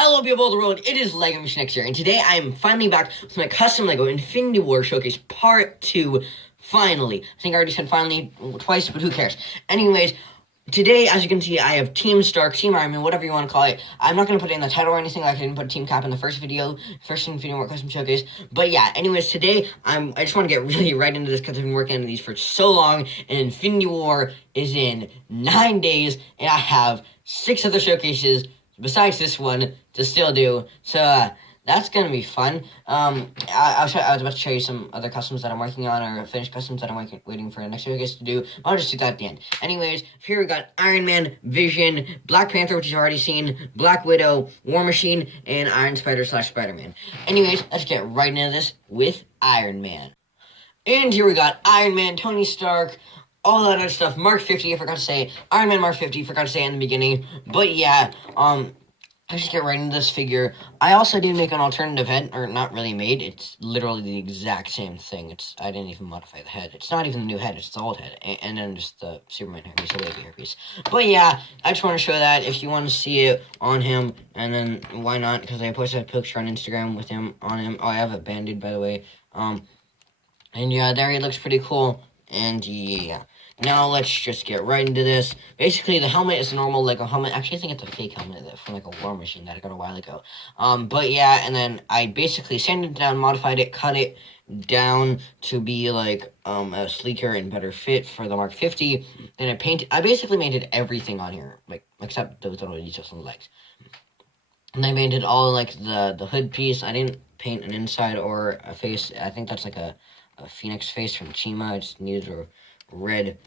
Hello people of the world, it is LEGO Machine X here, and today I am finally back with my custom LEGO Infinity War Showcase Part 2, finally. I think I already said finally twice, but who cares. Anyways, today, as you can see, I have Team Stark, Team Iron Man, whatever you want to call it. I'm not going to put it in the title or anything, like I didn't put Team Cap in the first Infinity War Custom Showcase. But yeah, anyways, today, I just want to get really right into this because I've been working on these for so long, and Infinity War is in 9 days, and I have 6 other showcases besides this one to still do, so that's gonna be fun. I was about to show you some other customs that I'm working on, or finished customs that I'm waiting for the next showcase to do. I'll just do that at the end. Anyways, here we got Iron Man, Vision, Black Panther, which you've already seen, Black Widow, War Machine, and Iron Spider / Spider-Man. Anyways, let's get right into this with Iron Man. And here we got Iron Man, Tony Stark, all that other stuff. Mark 50, I forgot to say. Iron Man Mark 50, forgot to say in the beginning. But yeah, let's just get right into this figure. I also did make an alternative head, or not really made. It's literally the exact same thing. I didn't even modify the head. It's not even the new head, it's the old head. And then just the Superman hairpiece, the wavy hairpiece. But yeah, I just want to show that if you want to see it on him, and then why not? Because I posted a picture on Instagram with him on him. Oh, I have it banded, by the way. And yeah, there he looks pretty cool. And yeah, now let's just get right into this. Basically, the helmet is a normal LEGO helmet. Actually, I think it's a fake helmet from like a War Machine that I got a while ago. But yeah, and then I basically sanded it down, modified it, cut it down to be like a sleeker and better fit for the Mark 50. Then I basically painted everything on here, like except those little details on the legs. And I painted all like the hood piece. I didn't paint an inside or a face. I think that's like a phoenix face from Chima. I just needed a red,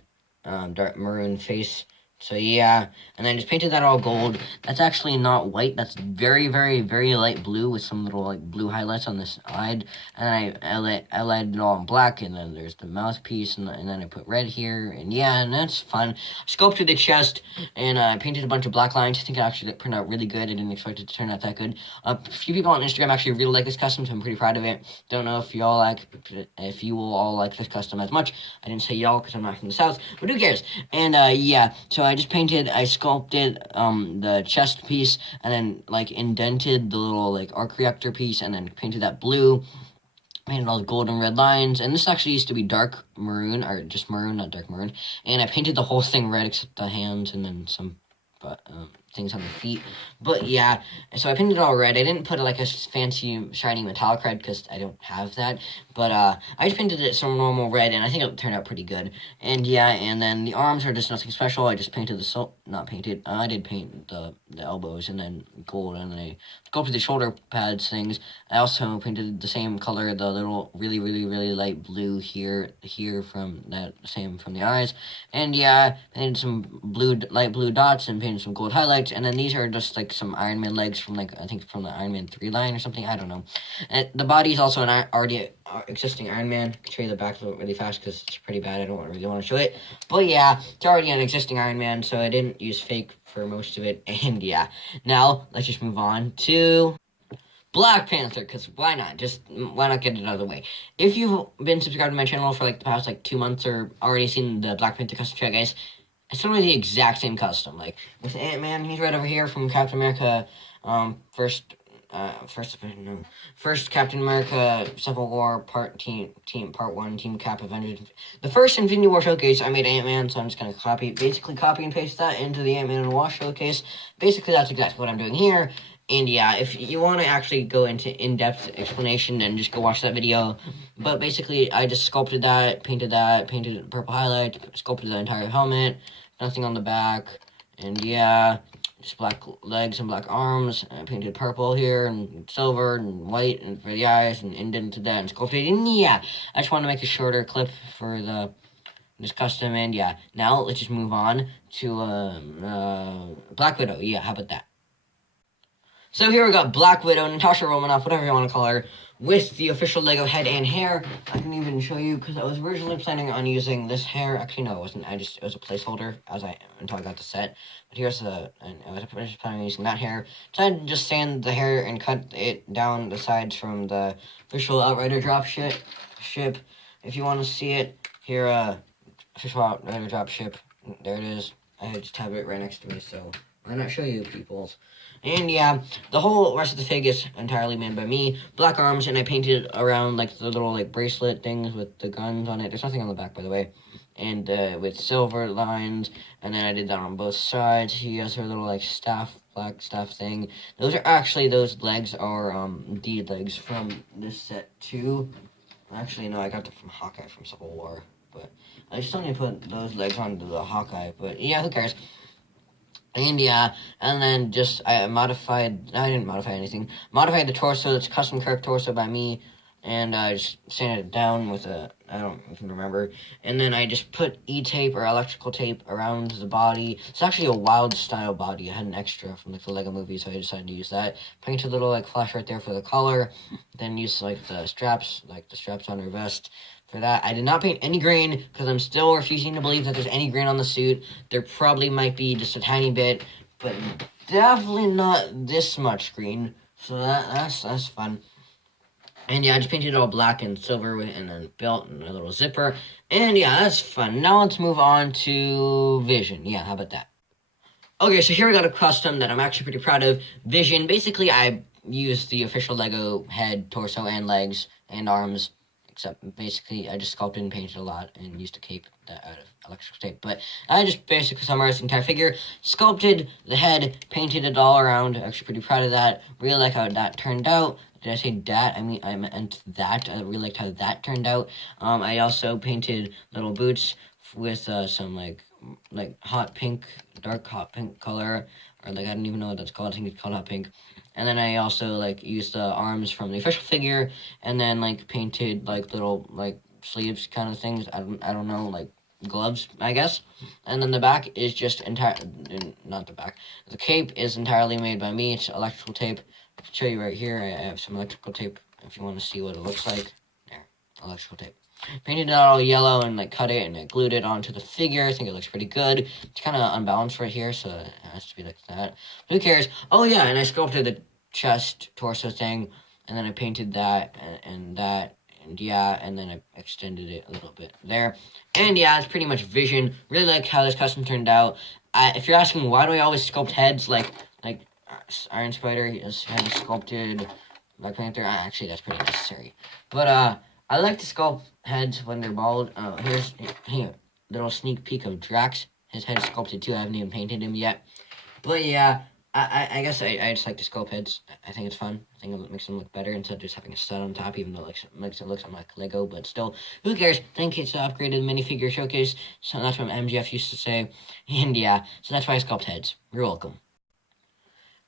dark maroon face. So yeah, and then just painted that all gold. That's actually not white. That's very, very, very light blue with some little like blue highlights on the side. And then I lighted it all in black. And then there's the mouthpiece, and then I put red here. And yeah, and that's fun. Sculpted the chest, and I painted a bunch of black lines. I think it actually turned out really good. I didn't expect it to turn out that good. A few people on Instagram actually really like this custom, so I'm pretty proud of it. Don't know if you will all like this custom as much. I didn't say y'all because I'm not from the South, but who cares? And yeah, so I sculpted the chest piece, and then like indented the little like arc reactor piece, and then painted that blue. Painted all the gold and red lines, and this actually used to be dark maroon, or just maroon, not dark maroon. And I painted the whole thing red except the hands, and then some things on the feet. But yeah, so I painted it all red. I didn't put like a fancy shiny metallic red because I don't have that. But I just painted it some normal red, and I think it turned out pretty good. And yeah, and then the arms are just nothing special. I just painted I did paint the elbows, and then gold, and then I sculpted the shoulder pads things. I also painted the same color, the little really, really, really light blue here from that same from the eyes. And yeah, painted some light blue dots, and painted some gold highlights. And then these are just like some Iron Man legs from like, I think from the Iron Man 3 line or something, I don't know. And the body is also an already existing Iron Man. I can show you the back really fast because it's pretty bad. I don't really want to show it. But yeah, it's already an existing Iron Man, so I didn't use fake for most of it. And yeah, now let's just move on to Black Panther, because why not? Why not get it out of the way? If you've been subscribed to my channel for like the past like 2 months, or already seen the Black Panther custom chat, guys, it's literally the exact same custom. Like, with Ant-Man, he's right over here from Captain America, first Captain America Civil War Part 1, Team Cap Avengers. The first Infinity War Showcase, I made Ant-Man, so I'm just gonna copy and paste that into the Ant-Man and Wasp Showcase. Basically, that's exactly what I'm doing here. And yeah, if you want to actually go into in-depth explanation, then just go watch that video. But basically, I just sculpted painted purple highlight, sculpted the entire helmet, nothing on the back, and yeah, just black legs and black arms. I painted purple here, and silver, and white, and for the eyes, and indented that, and sculpted. And yeah, I just want to make a shorter clip for this custom, and yeah, now let's just move on to Black Widow. Yeah, how about that? So here we got Black Widow, Natasha Romanoff, whatever you want to call her, with the official LEGO head and hair. I can even show you, because I was originally planning on using this hair. Actually, no, it wasn't. It was a placeholder until I got the set. But I was planning on using that hair. Decided to just sand the hair and cut it down the sides from the official Outrider dropship. If you want to see it, here, official Outrider dropship. There it is. I just have it right next to me, so why not show you, peoples? And yeah, the whole rest of the fig is entirely made by me. Black arms, and I painted around like the little like bracelet things with the guns on it. There's nothing on the back, by the way. And with silver lines, and then I did that on both sides. He has her little like staff, black staff thing. Those are actually, those legs are deed legs from this set too. Actually, no, I got them from Hawkeye from Civil War. But I still need to put those legs onto the Hawkeye. But yeah, who cares? And yeah, and then just I didn't modify anything. Modified the torso. It's custom curved torso by me. And I just sanded it down with I don't even remember. And then I just put E-tape or electrical tape around the body. It's actually a wild style body. I had an extra from like the Lego movie, so I decided to use that. Painted a little like flash right there for the collar. Then used like the straps on her vest. For that, I did not paint any green because I'm still refusing to believe that there's any green on the suit. There probably might be just a tiny bit, but definitely not this much green. So that's fun. And yeah, I just painted it all black and silver and then belt and a little zipper. And yeah, that's fun. Now let's move on to Vision. Yeah, how about that? Okay, so here we got a custom that I'm actually pretty proud of. Vision. Basically, I used the official Lego head, torso, and legs and arms. Except basically, I just sculpted and painted a lot and used a cape out of electrical tape. But I just basically summarized the entire figure, sculpted the head, painted it all around. Actually, pretty proud of that. Really like how that turned out. Did I say that? I mean, I meant that. I really liked how that turned out. I also painted little boots with some like hot pink, dark hot pink color, or like I don't even know what that's called. I think it's called hot pink. And then I also like used the arms from the official figure, and then like painted like little like sleeves kind of things. I don't know, like gloves, I guess. And then the back is just not the back. The cape is entirely made by me. It's electrical tape. I can show you right here. I have some electrical tape if you want to see what it looks like. There, electrical tape. Painted it all yellow and like cut it and I glued it onto the figure. I think it looks pretty good. It's kind of unbalanced right here, so it has to be like that. But who cares? Oh yeah, and I sculpted the chest, torso thing, and then I painted that and that, and yeah, and then I extended it a little bit there. And yeah, it's pretty much Vision. Really like how this custom turned out. If you're asking why do I always sculpt heads like Iron Spider, his head is sculpted, Black Panther, actually that's pretty necessary. But I like to sculpt heads when they're bald. Here's little sneak peek of Drax. His head is sculpted too. I haven't even painted him yet. But yeah, I guess I just like to sculpt heads. I think it's fun. I think it makes them look better instead of just having a stud on top, even though it makes it look like Lego. But still, who cares? Think it's an upgraded minifigure showcase. So that's what MGF used to say. And yeah, so that's why I sculpt heads. You're welcome.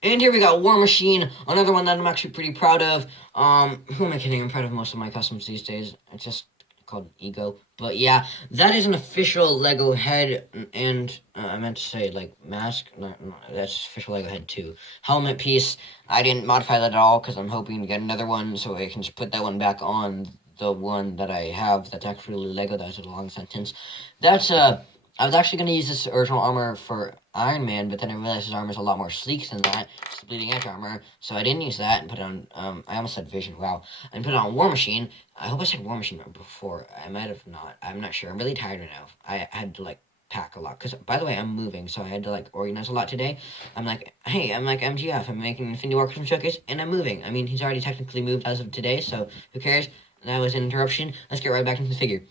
And here we got War Machine, another one that I'm actually pretty proud of. Who am I kidding? I'm proud of most of my customs these days. It's just called Ego. But yeah, that is an official Lego head, and I meant to say, like, mask. No, that's official Lego head too. Helmet piece. I didn't modify that at all, because I'm hoping to get another one, so I can just put that one back on the one that I have that's actually Lego. That's a long sentence. That's, I was actually going to use this original armor for Iron Man, but then I realized his armor is a lot more sleek than that. It's bleeding edge armor, so I didn't use that and put it on, I almost said Vision, wow. And put it on War Machine. I hope I said War Machine before. I might have not. I'm not sure. I'm really tired right now. I had to, like, pack a lot. Because, by the way, I'm moving, so I had to, like, organize a lot today. I'm like, hey, I'm like MGF. I'm making an Infinity War Custom Showcase, and I'm moving. I mean, he's already technically moved as of today, so who cares? That was an interruption. Let's get right back into the figure.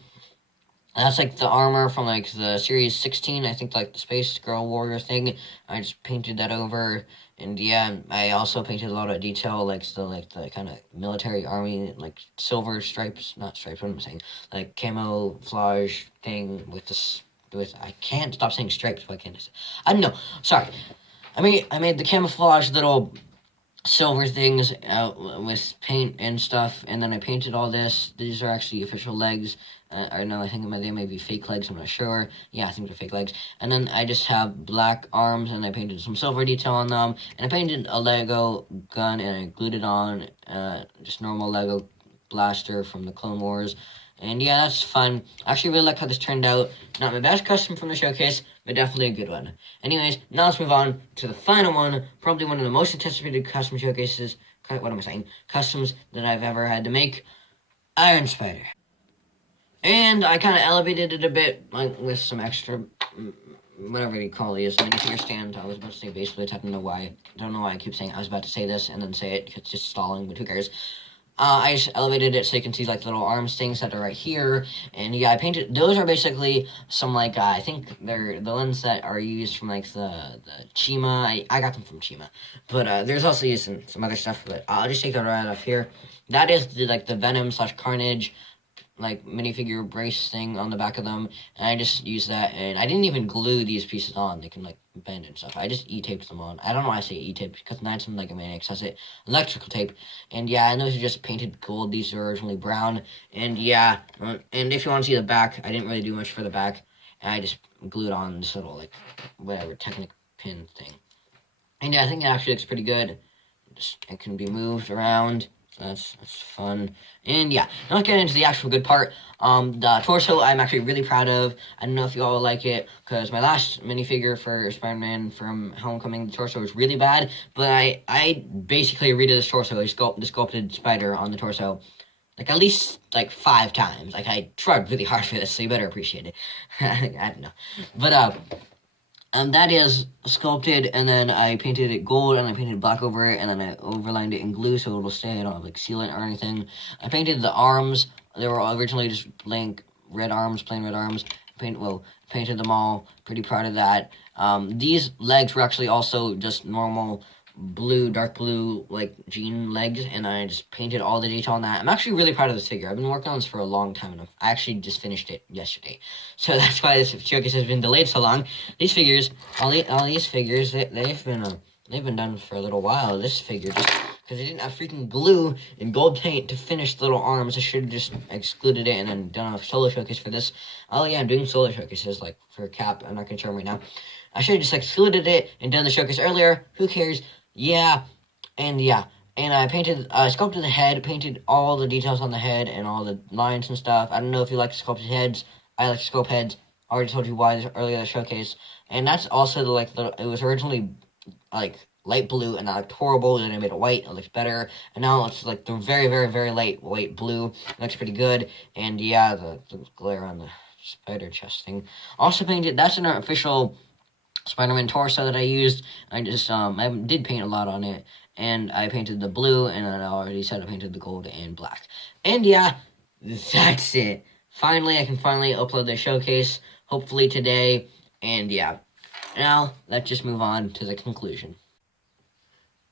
That's, like, the armor from, like, the Series 16, I think, like, the Space Girl Warrior thing. I just painted that over, and, yeah, I also painted a lot of detail, like, the kind of military army, like, silver stripes, not stripes, what am I saying? Like, camouflage thing with this, I can't stop saying stripes, why can't I say? I don't know, sorry. I made the camouflage little silver things out with paint and stuff, and then I painted all this. These are actually official legs. Or no, I think they may be fake legs, I'm not sure. Yeah, I think they're fake legs. And then I just have black arms, and I painted some silver detail on them. And I painted a Lego gun, and I glued it on, just normal Lego blaster from the Clone Wars. And yeah, that's fun. I actually really like how this turned out. Not my best custom from the showcase, but definitely a good one. Anyways, now let's move on to the final one. Probably one of the most anticipated custom showcases, customs that I've ever had to make. Iron Spider. And I kind of elevated it a bit, like, with some extra whatever you call these minifigure stand. I was about to say base plates. I don't know why. I keep saying I was about to say this and then say it. It's just stalling, but who cares? I just elevated it so you can see like little arms things that are right here, and yeah, I painted. Those are basically some like I think they're the ones that are used from like the Chima. I got them from Chima, but there's also used some other stuff. But I'll just take that right off here. That is the Venom / Carnage like minifigure brace thing on the back of them, and I just used that, and I didn't even glue these pieces on. They can like bend and stuff. I just e-taped them on. I don't know why I say e-taped, because Knights and Lego Maniacs has it electrical tape, and yeah, and those are just painted gold. These are originally brown, and yeah, and if you want to see the back, I didn't really do much for the back, and I just glued on this little like whatever Technic pin thing, and yeah, I think it actually looks pretty good. It can be moved around. So that's fun. And yeah, now let's get into the actual good part. The torso I'm actually really proud of. I don't know if you all like it, because my last minifigure for Spider-Man from Homecoming, the torso was really bad, but I basically redid this torso. I sculpted Spider on the torso like at least like 5 times. Like I tried really hard for this, so you better appreciate it. I don't know. But that is sculpted, and then I painted it gold, and I painted black over it, and then I overlined it in glue so it'll stay. I don't have like sealant or anything. I painted the arms. They were originally just blank red arms, plain red arms. Painted them all. Pretty proud of that. These legs were actually also just normal blue, dark blue, like jean legs, and I just painted all the detail on that. I'm actually really proud of this figure. I've been working on this for a long time, and I actually just finished it yesterday. So that's why this showcase has been delayed so long. These figures, all these figures, they've been done for a little while. This figure, just because I didn't have freaking glue and gold paint to finish the little arms, I should have just excluded it and then done a solo showcase for this. Oh yeah, I'm doing solo showcases, like for Cap. I'm not gonna show them right now. I should have just excluded it and done the showcase earlier. Who cares? Yeah, and I sculpted the head, painted all the details on the head and all the lines and stuff. I don't know if you like sculpted heads. I like to sculpt heads. I already told you why earlier in the showcase. And that's also it was originally like light blue, and that looked horrible, and then I made it white. It looks better, and now it's like the very, very, very light white blue. It looks pretty good, and yeah, the glare on the spider chest thing. Also painted. That's an official Spider-Man torso that I used. I just I did paint a lot on it, and I painted the blue, and I already said I painted the gold and black. And yeah, that's it. Finally, I can upload the showcase, hopefully today, and yeah. Now, let's just move on to the conclusion.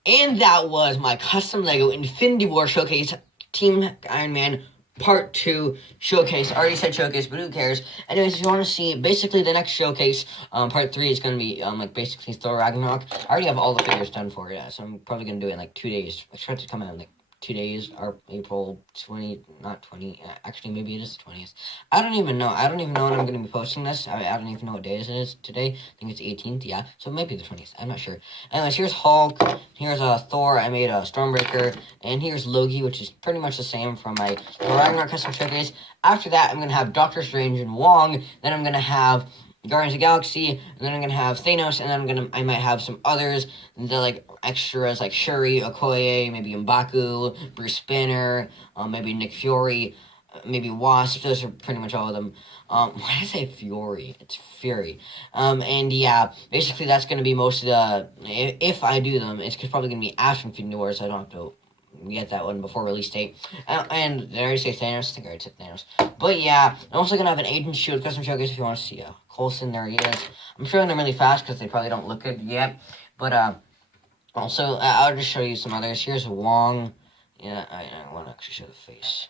And that was my custom LEGO Infinity War showcase, Team Iron Man Part 2 showcase. I already said showcase, but who cares? Anyways, if you want to see, basically the next showcase, Part 3 is going to be, like, basically Thor Ragnarok. I already have all the figures done for it, so I'm probably going to do it in, like, 2 days. I expect it to come out in, like, 2 days, or April 20, not 20, actually, maybe it is the 20th. I don't even know when I'm going to be posting this. I don't even know what day it is today. I think it's 18th, yeah, so maybe the 20th, I'm not sure. Anyways, here's Hulk, here's Thor, I made a Stormbreaker, and here's Loki, which is pretty much the same from my Ragnarok custom showcase. After that, I'm going to have Doctor Strange and Wong, then I'm going to have Guardians of the Galaxy, and then I'm gonna have Thanos, and then I might have some others, the like extras like Shuri, Okoye, maybe M'Baku, Bruce Banner, maybe Nick Fury, maybe Wasp. Those are pretty much all of them. Why did I say Fury? It's Fury. And yeah, basically that's gonna be most of the. If I do them, it's probably gonna be after Infinity War, so I don't have to get that one before release date. And did I already say Thanos? I think I already said Thanos. But yeah, I'm also going to have an Agent S.H.I.E.L.D. custom showcase if you want to see Coulson. There he is. I'm showing them really fast because they probably don't look good yet. But also, I'll just show you some others. Here's Wong. Yeah, I want to actually show the face.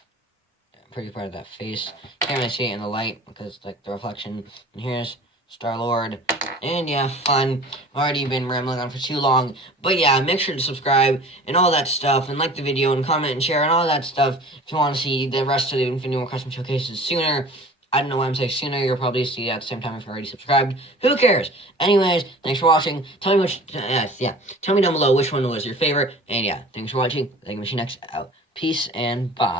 I'm pretty proud of that face. Can't really see it in the light because like the reflection. And here's Star-Lord. And yeah, fun. I've already been rambling on for too long. But yeah, make sure to subscribe and all that stuff. And like the video and comment and share and all that stuff. If you want to see the rest of the Infinity War custom showcases sooner. I don't know why I'm saying sooner. You'll probably see it at the same time if you're already subscribed. Who cares? Anyways, thanks for watching. Tell me Tell me down below which one was your favorite. And yeah, thanks for watching. Lego Machine X out. Peace and bye.